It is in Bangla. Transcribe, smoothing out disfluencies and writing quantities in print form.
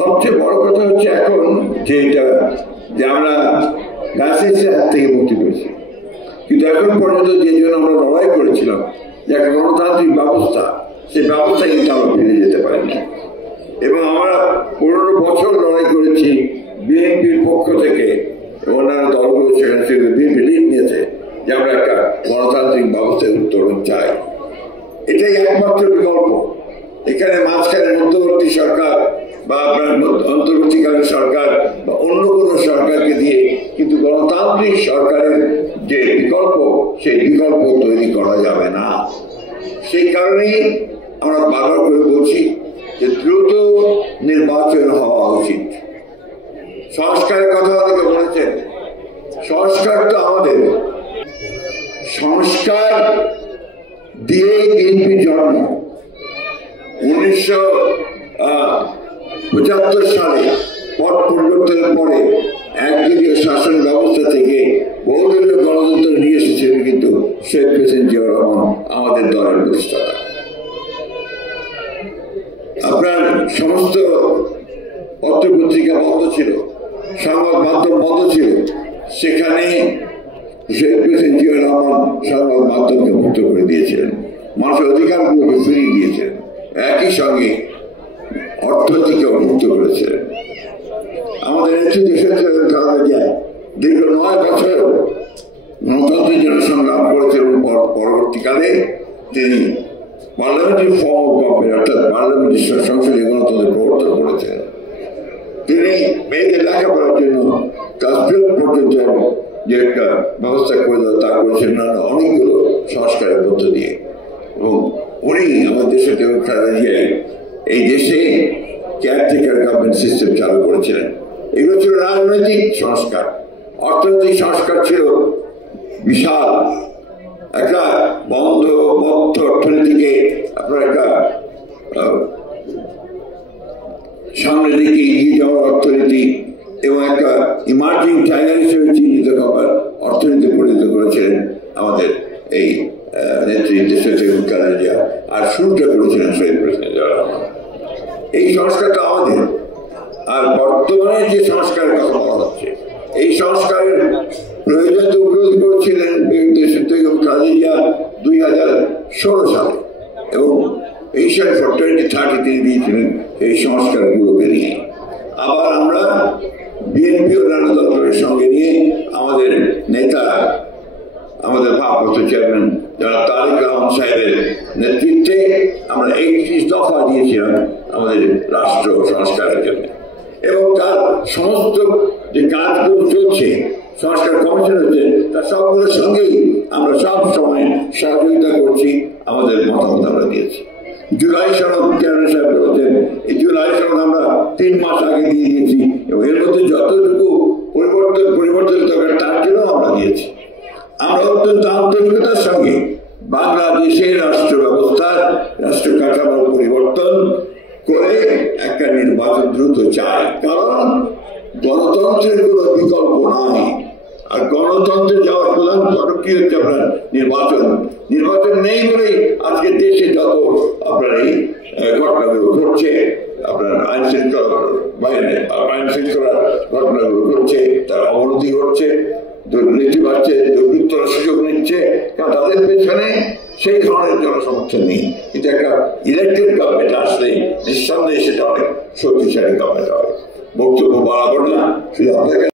সবচেয়ে বড় কথা হচ্ছে এখন যে এটা যে আমরা ফ্যাসিস্টের হাত থেকে মুক্তি পেয়েছি, কিন্তু এখন পর্যন্ত যে জন্য আমরা লড়াই করেছিলাম যে একটা গণতান্ত্রিক ব্যবস্থা, সেই ব্যবস্থা কিন্তু আমরা ফিরে যেতে পারিনি। এবং আমরা 15 বছর লড়াই করেছি বিএনপির পক্ষ থেকে, অন্যান্য দলগুলো সেখানে বিএনপি লিড নিয়েছে যে আমরা একটা গণতান্ত্রিক ব্যবস্থায় উত্তরণ চাই। এটাই একমাত্র বিকল্প। এখানে মাঝখানে মধ্যবর্তী সরকার বা আপনার অন্তর্বর্তীকালীন সরকার বা অন্য কোনো সরকারকে দিয়ে কিন্তু গণতান্ত্রিক সরকারের যে বিকল্প, সেই বিকল্প তৈরি করা যাবে না। সেই কারণেই আমরা বারবার করে বলছি যে দ্রুত নির্বাচন হওয়া উচিত। সংস্কারের কথা অনেকে বলেছেন, সংস্কার তো আমাদের, সংস্কার দিয়েই বিএনপি জন্ম। 1975 সালে পট পরিবর্তনের পরে একদলীয় শাসন ব্যবস্থা থেকে বহুদলীয় গণতন্ত্র নিয়ে এসেছিলেন কিন্তু শেখ প্রেসিডেন্ট জিয়াউর রহমান, আমাদের দলের প্রতিষ্ঠাতা। আপনার সমস্ত পত্রপত্রিকা বন্ধ ছিল, সংবাদ মাধ্যম বন্ধ ছিল, সেখানে শেখ প্রেসিডেন্ট জিয়াউর রহমান সংবাদ মাধ্যমকে মুক্ত করে দিয়েছিলেন, মানুষের অধিকারগুলোকে ফিরিয়ে দিয়েছিলেন, একই সঙ্গে অর্থনীতিকেও মুক্ত করেছিলেন। আমাদের নেতৃত্ব দীর্ঘ 9 বছর গণতন্ত্রের জন্য সংগ্রাম করেছেন। পরবর্তীকালে তিনি পার্লামেন্টারি ফর্ম অফ গভর্নমেন্ট অর্থাৎ পার্লামেন্টারি সংসদীয় গণতন্ত্রের প্রবর্তন করেছেন। তিনি মেয়েদের লেখাপড়ার জন্য ক্লাস 12 পর্যন্ত যে একটা ব্যবস্থা করে দেওয়া তা করেছেন অনেকগুলো সংস্কারের মধ্য দিয়ে। এবং উনি আমাদের দেশের এই দেশে কেয়ারটেকার গভর্নমেন্ট সিস্টেম চালু করেছিলেন। এগুলো ছিল রাজনৈতিক সংস্কার। অর্থনৈতিক সংস্কার ছিল বিশাল একটা বদ্ধ অর্থনীতিকে আপনার একটা সামনের দিকে এগিয়ে যাওয়ার অর্থনীতি এবং একটা ইমার্জিং টাইগার হিসেবে চিহ্নিত হওয়ার অর্থনীতি পরিণত করেছিলেন আমাদের এই নেত্রী দেশের খালেদা জিয়া, আর শুরুটা করেছিলেন শহীদ প্রেসিডেন্ট জিয়াউর রহমান। এই সংস্কারটা আমাদের। আর বর্তমানে যে সংস্কারের কথা বলা হচ্ছে, এই সংস্কারের প্রয়োজন তো উপলব্ধি করেছিলেন খালেদা জিয়া 2016 সালে, এবং ভিশন ফর 2030 তিনি দিয়েছিলেন এই সংস্কারগুলোকে নিয়ে। আবার আমরা বিএনপি ও অন্যান্য দলের সঙ্গে নিয়ে আমাদের নেতা, আমাদের ভারপ্রাপ্ত চেয়ারম্যান যারা তারেক রহমান সাহেবের নেতৃত্বে আমরা 31 দফা দিয়েছিলাম আমাদের রাষ্ট্র সংস্কারের জন্য, এবং তার সমস্ত যে কাজগুলো চলছে সংস্কার কমিশন হচ্ছে, তার সবগুলোর সঙ্গেই আমরা সব সময় সহযোগিতা করছি, আমাদের মতামত আমরা দিয়েছি। জুলাই সনদ চেয়ারম্যান সাহেব বলেছেন, এই জুলাই সনদ আমরা 3 মাস আগে দিয়ে দিয়েছি, এবং এর মধ্যে যতটুকু পরিবর্তন দরকার তার জন্য আমরা দিয়েছি। আমরা অত্যন্ত আন্তরিকতার সঙ্গে বাংলাদেশের রাষ্ট্র ব্যবস্থার রাষ্ট্র কাঠামোর পরিবর্তন করে একটা নির্বাচন দ্রুত চাই, কারণ গণতন্ত্রের কোনো বিকল্প নাই। আর গণতন্ত্রে যাওয়ার প্রধান ফটক কি হচ্ছে আপনার নির্বাচন নেই বলেই আজকে দেশে যত আপনার এই ঘটনাগুলো ঘটছে, আপনার আইন শৃঙ্খলার ঘটনাগুলো ঘটছে, তার অবনতি ঘটছে, দুর্নীতি বাড়ছে, দুর্বৃত্তরা সুযোগ নিচ্ছে, কারণ তাদের পেছনে সেই ধরনের জনসমর্থন নেই। কিন্তু একটা ইলেকটেড গভর্নমেন্ট আসলে নিঃসন্দেহে সেটা অনেক শক্তিশালী গভর্নমেন্ট হবে। বক্তব্য বাড়াবো না, শুধু আপনাকে